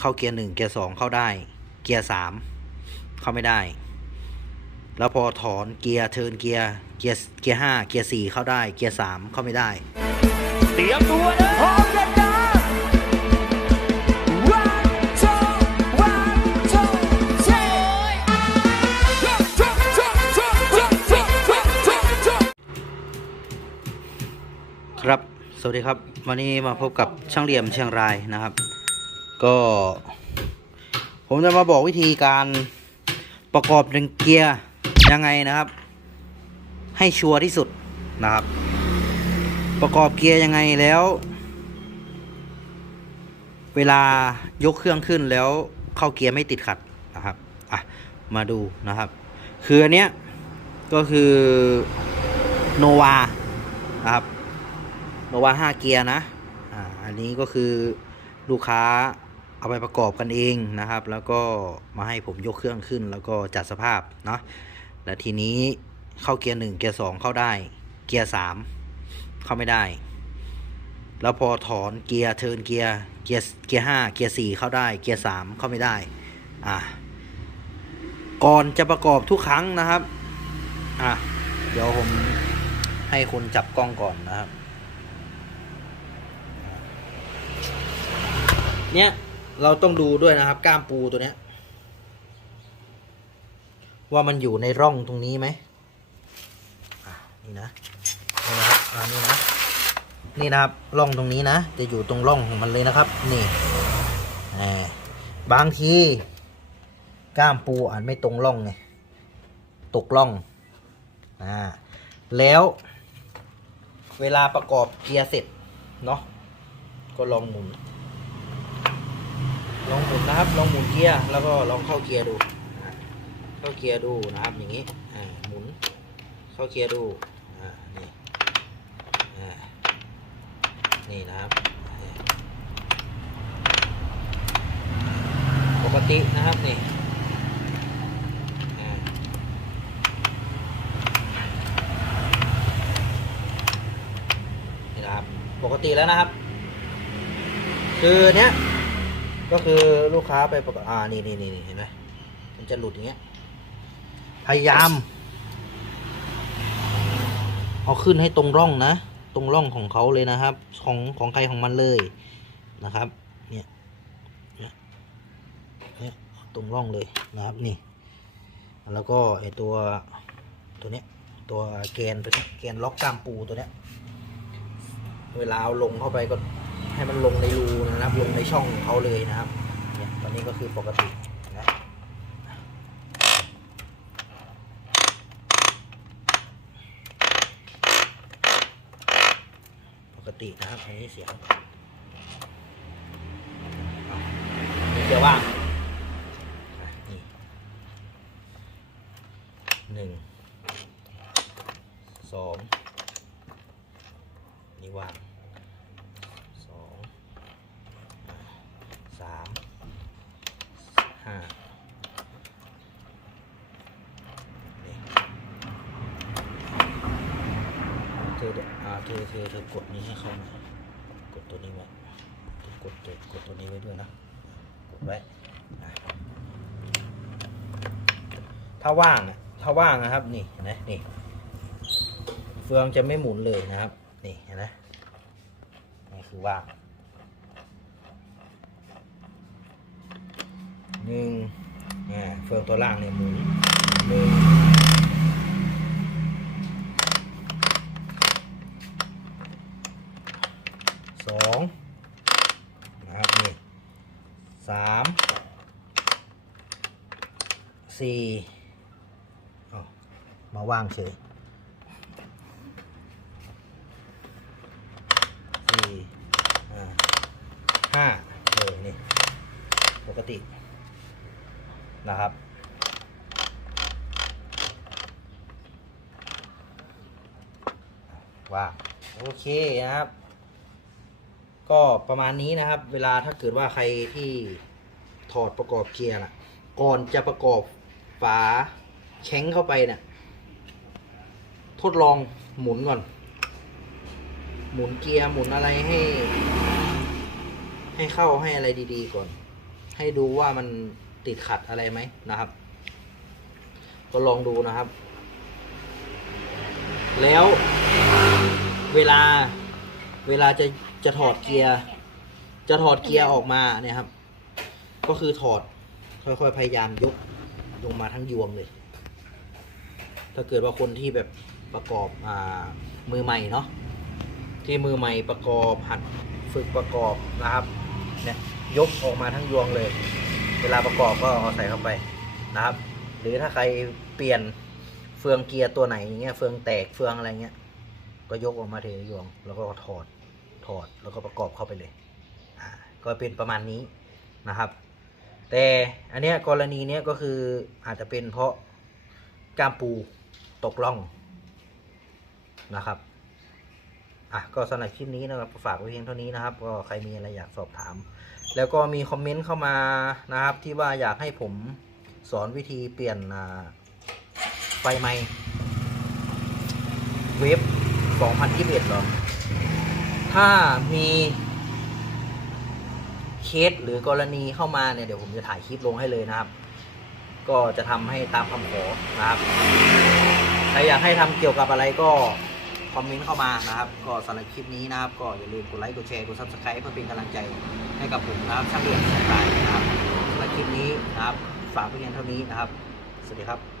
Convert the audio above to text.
เข้าเกียร์หนึ่งเกียร์สองเข้าได้ เกียร์สามเข้าไม่ได้ แล้วพอถอนเกียร์เทิร์นเกียร์เกียร์เกียร์ห้าเกียร์สี่เข้าได้ เกียร์สามเข้าไม่ได้เตรียมตัวนะพร้อมกันนะ One two one two three ครับ สวัสดีครับ วันนี้มาพบกับช่างเหลี่ยมเชียงรายนะครับ ก็ ผมจะมาบอกวิธีการประกอบหนึ่งเกียร์ยังไงนะครับ ให้ชัวร์ที่สุดนะครับ ประกอบเกียร์ยังไงแล้ว เวลายกเครื่องขึ้นแล้วเข้าเกียร์ไม่ติดขัดนะครับอะมาดูนะครับ คืออันเนี้ยก็คือโนวานะครับโนวาห้าเกียร์นะอ่าอันนี้ก็คือลูกค้า เอาไปประกอบกันเองนะครับ แล้วก็มาให้ผมยกเครื่องขึ้น แล้วก็จัดสภาพเนาะแล้วทีนี้เข้าเกียร์หนึ่งเกียร์สองเข้าได้ เกียร์สามเข้าไม่ได้ แล้วพอถอนเกียร์เทิร์นเกียร์เกียร์เกียร์ห้าเกียร์สี่เข้าได้ เกียร์สามเข้าไม่ได้อ่าก่อนจะประกอบทุกครั้งนะครับอะเดี๋ยวผมให้คุณจับกล้องก่อนนะครับ เนี่ย เราต้องดูด้วยนะครับก้ามปูตัวเนี้ย ว่ามันอยู่ในร่องตรงนี้ไหมนี่นะนี่นะครับอ่านี่นะนี่นะครับร่องตรงนี้นะ จะอยู่ตรงร่องของมันเลยนะครับ นี่บางทีก้ามปูอาจไม่ตรงร่องไงตกร่องอ่าแล้วเวลาประกอบเกียร์เสร็จเนาะก็ลองหมุน ลองหมุนนะครับ ลองหมุนเกียร์ แล้วก็ลองเข้าเกียร์ดู เข้าเกียร์ดูนะครับ อย่างนี้อ่าหมุน เข้าเกียร์ดูอ่านี่อ่านี่นะครับ ปกตินะครับนี่นี่นะครับ ปกติแล้วนะครับ คือเนี้ย ก็คือลูกค้าไปประกอบอ่านี่นี่นี่เห็นไหมมันจะหลุดอย่างเงี้ย พยายาม เอาขึ้นให้ตรงร่องนะ ตรงร่องของเขาเลยนะครับ ของของใครของมันเลยนะครับ เนี่ยเนี่ยตรงร่องเลยนะครับนี่ แล้วก็ไอตัวตัวเนี้ยตัวแกนตัวเนี้ยแกนล็อกกล้ามปูตัวเนี้ย เวลาเอาลงเข้าไปก็ ให้มันลงในรูนะครับ ลงในช่องของเขาเลยนะครับเนี่ยตอนนี้ก็คือปกตินะปกตินะครับอันนี้เสียงมีเกียร์ว่างหนึ่งสองนี่ว่าง สองสาม ห้าเธออ่าเธอเธอเธอกดนี้ให้เขาหน่อยกดตัวนี้ไว้เธอกดตัวกดตัวนี้ไว้ด้วยนะกดไว้ถ้าว่างอะถ้าว่างนะครับนี่เห็นไหมนี่เฟืองจะไม่หมุนเลยนะครับ นี่เห็นไหมนี่คือว่าง หนึ่งเนี่เฟืองตัวล่างเนี่ยหมุนหนึ่งสองนะครับนี่สามสี่มาว่างเฉยสี่อ่าห้าเออนี่ปกติ นะครับ ว่าโอเคนะครับ ก็ประมาณนี้นะครับ เวลาถ้าเกิดว่าใครที่ถอดประกอบเกียร์น่ะก่อนจะประกอบฝาแข้งเข้าไปเนี่ยทดลองหมุนก่อน หมุนเกียร์หมุนอะไรให้ ให้เข้าให้อะไรดี ๆ ก่อน ให้ดูว่ามัน ติดขัดอะไรไหมนะครับ ก็ลองดูนะครับ แล้วเวลาเวลาจะจะถอดเกียร์ จะถอดเกียร์ออกมาเนี่ยครับ ก็คือถอดค่อยๆพยายามยกลงมาทั้งยวงเลย ถ้าเกิดว่าคนที่แบบประกอบอ่ามือใหม่เนาะที่มือใหม่ประกอบหัดฝึกประกอบนะครับเนี่ยยกออกมาทั้งยวงเลย เวลาประกอบก็เอาใส่เข้าไปนะครับ หรือถ้าใครเปลี่ยนเฟืองเกียร์ตัวไหนอย่างเงี้ยเฟืองแตกเฟืองอะไรเงี้ย ก็ยกออกมาเทยวงแล้วก็ถอดถอดแล้วก็ประกอบเข้าไปเลยอ่าก็เป็นประมาณนี้นะครับ แต่อันเนี้ยกรณีเนี้ยก็คืออาจจะเป็นเพราะก้ามปูตกล่องนะครับอะก็สำหรับคลิปนี้นะครับฝากไว้เพียงเท่านี้นะครับ ก็ใครมีอะไรอยากสอบถาม แล้วก็มีคอมเมนต์เข้ามานะครับที่ว่าอยากให้ผมสอนวิธีเปลี่ยนไฟไหมเวฟ2021หรอ ถ้ามีเคสหรือกรณีเข้ามาเนี่ยเดี๋ยวผมจะถ่ายคลิปลงให้เลยนะครับ ก็จะทำให้ตามคำขอนะครับ ใครอยากให้ทำเกี่ยวกับอะไรก็ คอมเมนต์เข้ามานะครับ ก็สำหรับคลิปนี้นะครับ ก็อย่าลืมกดไลค์ กดแชร์ กดซับสไครต์เพื่อเป็นกำลังใจให้กับผมนะครับช่างเดือดสายนะครับสำหรับคลิปนี้นะครับ ฝากเพียงเท่านี้นะครับ สวัสดีครับ